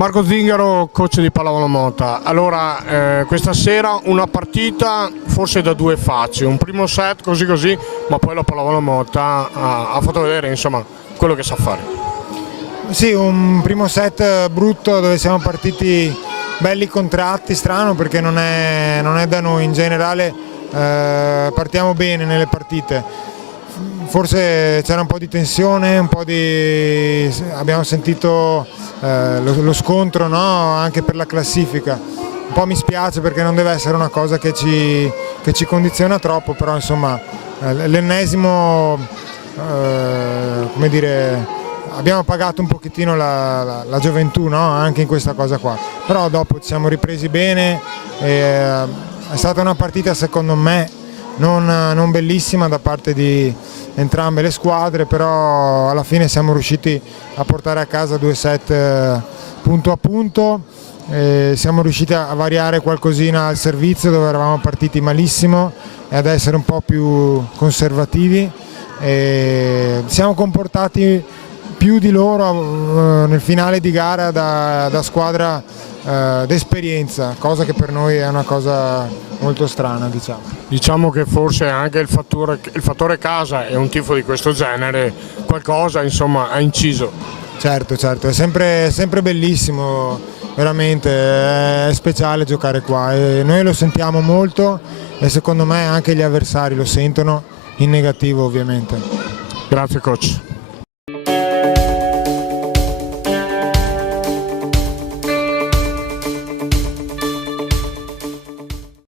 Marco Zingaro, coach di Pallavolo Motta. Allora, questa sera una partita forse da due facce, un primo set così, ma poi la Pallavolo Motta ha fatto vedere insomma quello che sa fare. Sì, un primo set brutto dove siamo partiti belli contratti, strano perché non è da noi, in generale partiamo bene nelle partite. Forse c'era un po' di tensione, abbiamo sentito lo scontro, no? Anche per la classifica. Un po' mi spiace perché non deve essere una cosa che ci condiziona troppo, però insomma l'ennesimo, come dire, abbiamo pagato un pochettino la gioventù, no? Anche in questa cosa qua. Però dopo ci siamo ripresi bene, è stata una partita secondo me non bellissima da parte di entrambe le squadre, però alla fine siamo riusciti a portare a casa due set punto a punto, siamo riusciti a variare qualcosina al servizio dove eravamo partiti malissimo e ad essere un po' più conservativi, siamo comportati più di loro nel finale di gara da squadra d'esperienza, cosa che per noi è una cosa molto strana, diciamo. Diciamo che forse anche il fattore casa e un tifo di questo genere qualcosa insomma ha inciso. Certo, è sempre bellissimo, veramente è speciale giocare qua e noi lo sentiamo molto e secondo me anche gli avversari lo sentono, in negativo ovviamente. Grazie coach.